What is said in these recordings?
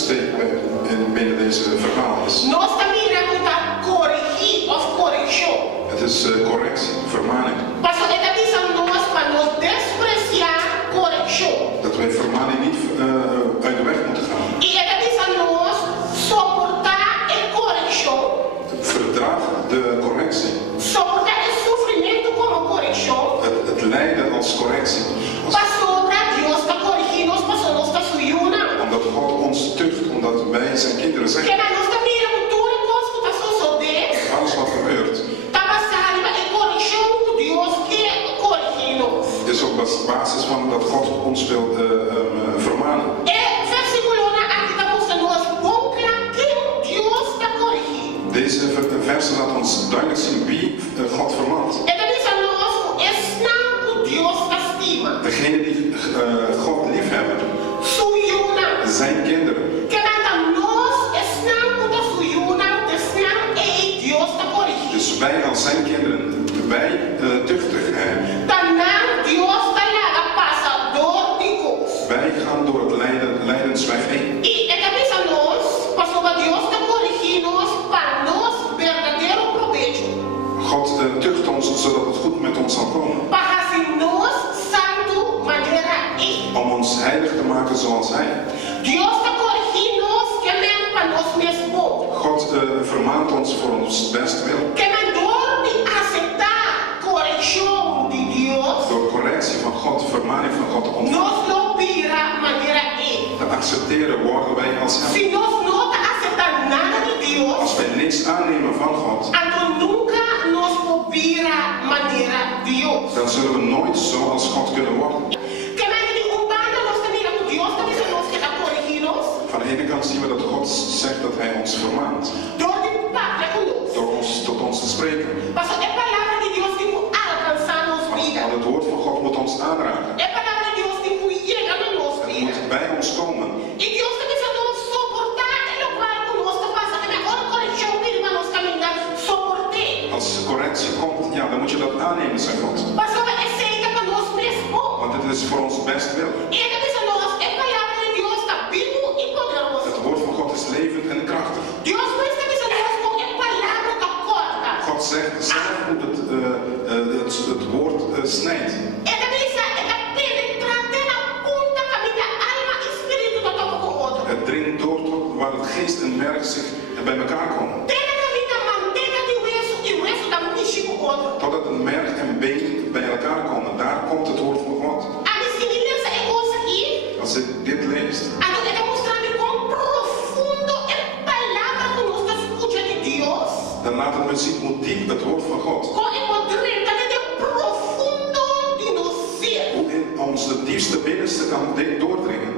insteek binnen deze verhaal is. Nós também iremos corrigir of correction. Het is correctie, vermaning. Pastor, é também são nós para nos despreciar correction. Dat wij vermaning niet uit de weg moeten gaan. E é também são nós suportar a correction. Verdraag de correctie. Suportar o sofrimento como correction. Het lijden als correctie. Pastor, Deus está corrigindo nós, pastor, nós está suindo. Omdat God ons tucht, omdat wij zijn kinderen zijn. Que nós também iremos tudo com as pessoas de. Alles wat gebeurt. Tá passando a correction de Deus que corrigindo. Is op basis van dat God ons wil vermanen. Deze versen laten ons duidelijk zien wie God vermaant. Degenen die God lief hebben, zijn kinderen. Dus wij als zijn kinderen, wij tuchtig hem. Wij gaan door het lijdensweg heen. God tucht ons zodat het goed met ons zal komen. Om ons heilig te maken zoals Hij. God vermaant ons voor ons best wil. Door correctie van God, vermaning van God te ontvangen. Te accepteren worden wij als Hem. Als wij niks aannemen van God, dan zullen we nooit zoals God kunnen worden. Van de ene kant zien we dat God zegt dat Hij ons vermaant. Door ons tot ons te spreken. Maar het woord van God moet ons aanraken. Het moet bij ons komen. Als correctie komt, ja, dan moet je dat aannemen, zegt God. Want het is voor ons best wil. Het woord van God is levend en krachtig. God zegt zelf hoe het woord snijdt. Het dringt door tot waar het geest en merg zich bij elkaar komen. Totdat het merg en been bij elkaar komen. Daar komt het woord van God. Als je dit leest. Dan laat het me zien hoe diep het woord van God. Hoe in ons de diepste binnenste kan doordringen.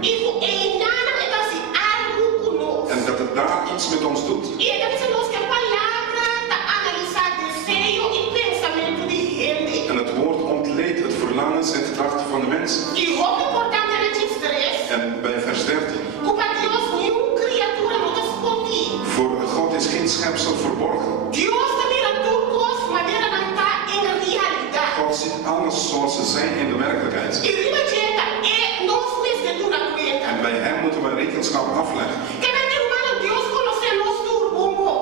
En dat het daar iets met ons doet. En het woord ontleedt het verlangens en gedachten van de mensen. En bij vers 13. Voor God is geen schepsel verborgen. God ziet alles zoals ze zijn in de werkelijkheid. En bij Hem moeten wij rekenschap afleggen.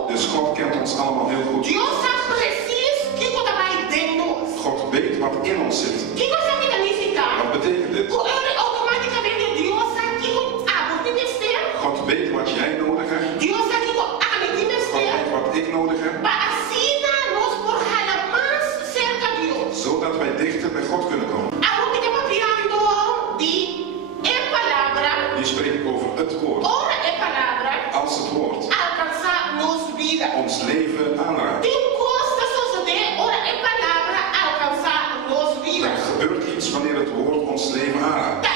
Dus God kent ons allemaal heel goed. God weet wat in ons zit. Wat betekent dit? God weet wat jij nodig hebt. God weet wat ik nodig heb. Zodat wij dichter bij God kunnen komen. Nu spreek ik over het woord. Als het woord ons leven aanraakt. Er gebeurt iets wanneer het woord ons leven aanraakt.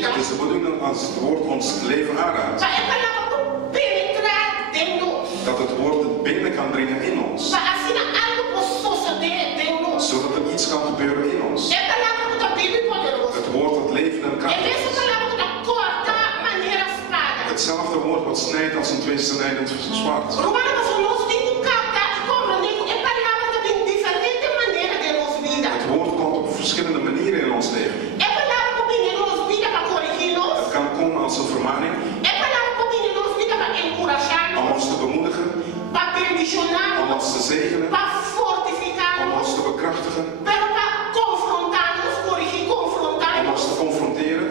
Het is de bedoeling als het woord ons leven aanraakt. Dat het woord binnen kan dringen in ons. Zodat er iets kan gebeuren in ons. Het woord dat leven en krachtig is. Hetzelfde woord wat snijdt als een tweesnijdend zwaard. Het woord komt op verschillende manieren in ons leven. Het kan bendicionar, om ons te zegenen, para om fortificarnos, ons te bekrachtigen, pero para confrontarnos, corrigir, om confrontarnos, ons te confronteren,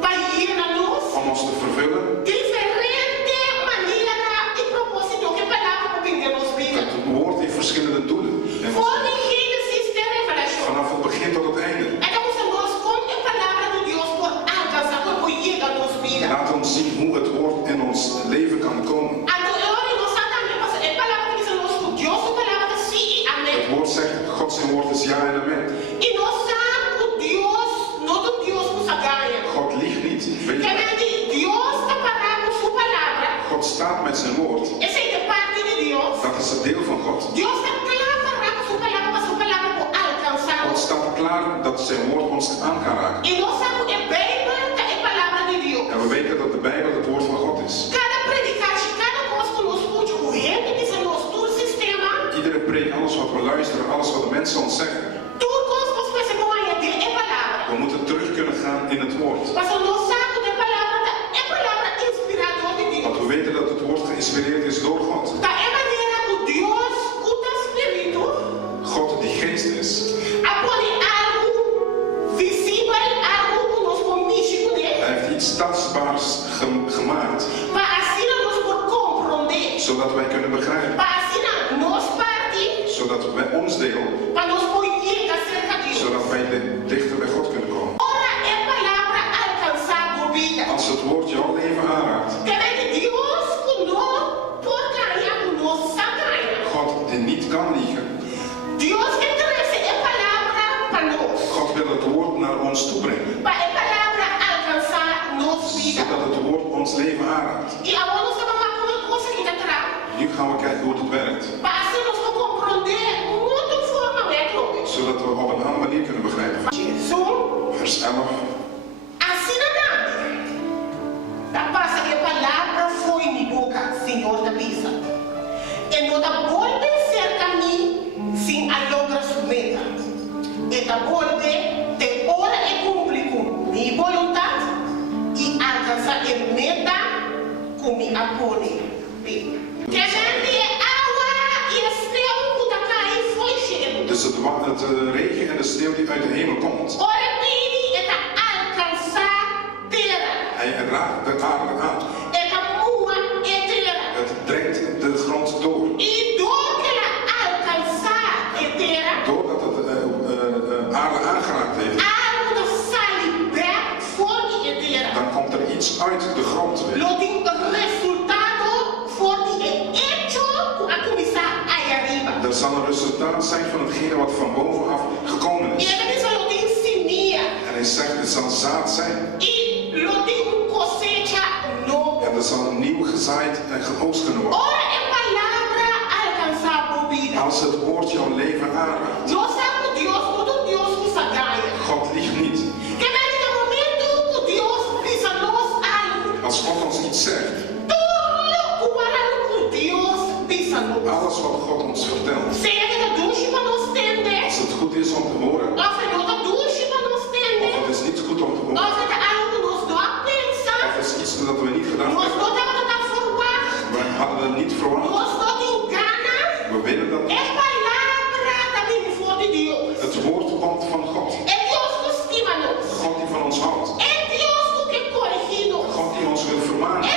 para llenarnos. om ons te vervullen. Diferente manera y propósito que palabra para nos vida. Het woord heeft verschillende doelen. En Voor de Genesis de Revelación. vanaf het begin tot het einde. Estamos nós com a palavra de Deus por alcançar, por llegar nos vida. Laat ons zien hoe het woord in ons leven kan komen. Agora nós também passa a palavra que diz nós com Deus, a palavra que sim e Het amém. woord zegt, God zijn woord is ja en amen. E nós sabemos que Deus, não do Deus nos ganha. God liegt niet. Weet Que je? vem de Deus está parado com sua palavra. God staat met zijn woord. Essa é de parte de Deus. Dat is het deel van God. Deus está claro parado com sua palavra, para sua palavra por alcançar. God staat klaar dat zijn woord ons aan kan raken. E nós sabemos é bem que é palavra de Deus. En we weten dat de Bijbel het woord van God is. Cada predicagem, cada coisa que nós podemos correndo, diz nós todo sistema. Iedere preek, alles wat we luisteren, alles wat de mensen ons zeggen. Tudo coisa que nós precisamos é palavra. We moeten terug kunnen gaan in het woord. Mas nós sabemos que é palavra inspiradora de Deus. Want we weten dat het woord geïnspireerd is door God. Da é maneira que Deus, o Espírito, God die geest is. apone algo visível, algo que nós comístico, né? Hij heeft iets tastbaars gemaakt. Para assim nós por compreender. Zodat wij kunnen begrijpen. Para assim nós partir. Zodat wij ons deel. Para nós poder acerca de Deus. Zodat wij dichter bij God kunnen komen. Ora é palavra alcançar a vida. Als het woord jouw leven aanraakt. Que vem de Deus que não por ganhar, que nós ganha. God die niet kan liegen. Deus que traz a palavra para nós. God wil het woord naar ons toe brengen. Para a palavra alcançar nossa vida. Zodat het woord ons leven aanraakt. E agora nós vamos falar uma coisa aqui atrás. Nu gaan we kijken hoe het werkt. Para assim nós vamos compreender muito forma método. Zodat we op een andere manier kunnen begrijpen. Jesus, Vers 11. assim nada. Da passa que a palavra foi em minha boca, Senhor da Bisa. E não da volta cerca a mim, sem a logra submeta. E da volta de hora e cumprir com minha vontade e alcançar a meta com minha apone. Que a gente é água e a sneeuw que da cair foi cheio. Dus het regen en de sneeuw die uit de hemel komt. Ora pini é da alcançar terra. Hij raakt de aarde aan. É da mua e terra. Het drenkt de grond door. E door que ela alcançar a terra, Doordat het aarde aangeraakt heeft, algo da sai back for a terra. dan komt er iets uit de grond weer. Lo tem resultado for the hecho a começar aí arriba. Dat zal een resultaat zijn van hetgene wat van bovenaf gekomen E is. ele diz lo tem semilla. En hij zegt, het zal zaad zijn. E lo tem cosecha novo. En er zal nieuw gezaaid en geoogst kunnen worden. Ora é palavra alcançar a vida. Als het woord jouw leven aanraakt. Nós sabemos Deus, todo Deus que ganha. God liegt niet. Que vem no momento que Deus diz a nós algo. Als God ons iets zegt, alles wat God ons vertelt, als het goed is om te horen, of het is niet goed om te horen, of het is iets dat we niet gedaan hebben, we hadden het niet verwacht, we willen dat niet. Het woord komt van God. God die van ons houdt. God die ons wil vermanen.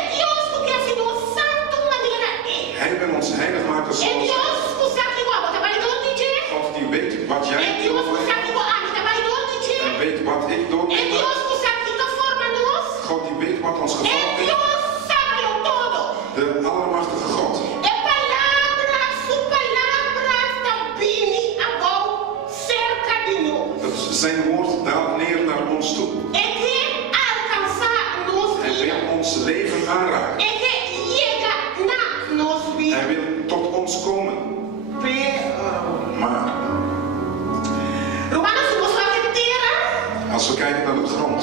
Hij wil ons heilig maken zoals hij is. God die weet wat jij doet en weet wat ik doe. God die weet wat ons gevallen is. De Allemachtige God. Zijn woord daalt neer naar ons toe. Hij wil ons leven aanraken. Hij wil tot ons komen. Maar als we kijken naar de grond,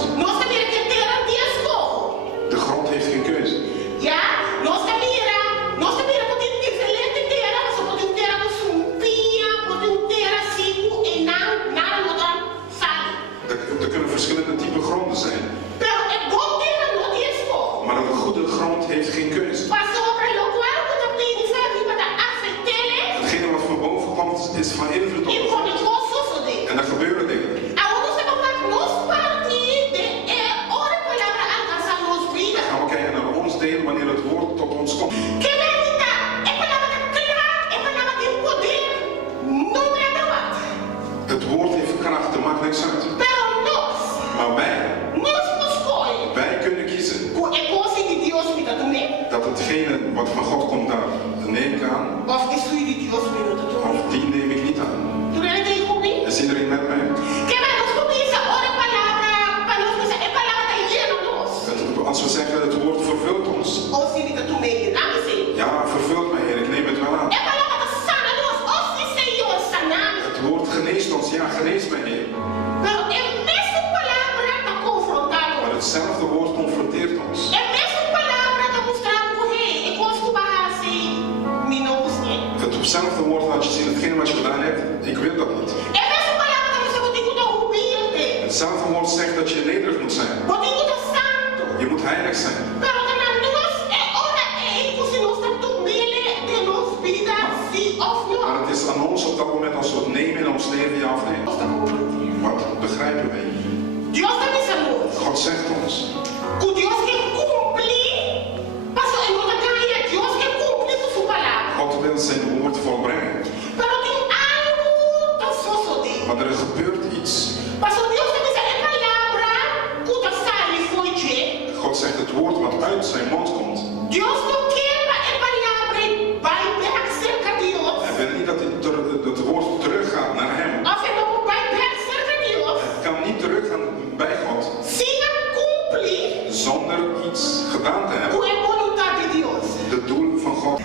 de grond heeft geen keuze. Ja, nós também podemos ter excelente terra, mas podemos ter a sumpinha, podemos ter a cinco e nada mudar, sabe? Er kunnen verschillende typen gronden zijn. Pero é bom terra não tem esforço. Maar een goede grond heeft geen keuze. Passou para o qual que também foi arriba da aceitele aan? Of die neem ik niet aan. Is iedereen met mij? Als we zeggen het woord vervult ons. Ja, vervult mij, Heer, ik neem het wel aan. Het woord geneest ons, ja, geneest mij, Heer. Maar hetzelfde woord confronteert ons. Hetzelfde woord laat je zien, hetgene wat je gedaan hebt, ik wil dat niet. Hetzelfde woord zegt dat je nederig moet zijn. Je moet heilig zijn. Maar het is aan ons op dat moment als we het nemen in ons leven, ja of nee. Wat begrijpen wij? God zegt ons. God wil zijn woord volbrengen. Maar er gebeurt iets. God zegt het woord wat uit zijn mond komt. Hij wil niet dat het woord teruggaat naar hem. Het kan niet teruggaan bij God. Zonder iets gedaan te hebben. Het doel van God.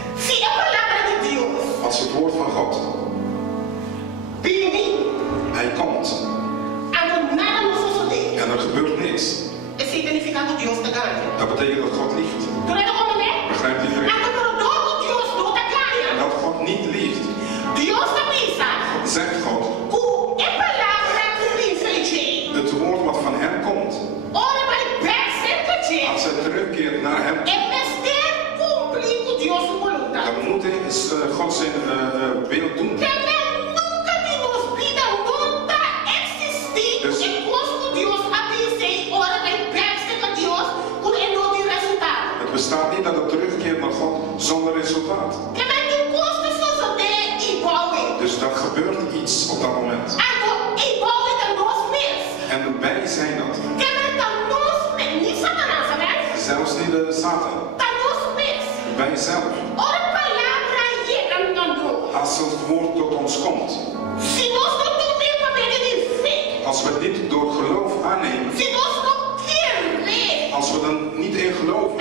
Als het woord van God. Hij komt. En er gebeurt niks. Dat betekent dat God liegt. Begrijpt iedereen? En dat God niet liegt. Zegt God. Het woord wat van hem komt. Als hij terugkeert naar hem. Dan moet hij God zijn wil doen. Het bestaat niet dat het terugkeert naar God zonder resultaat. Dus dat gebeurt iets op dat moment. En wij zijn dat. Zelfs niet de Satan. Wij zelf. Als het woord tot ons komt. Als we het niet door geloof aannemen. Als we dan niet in geloof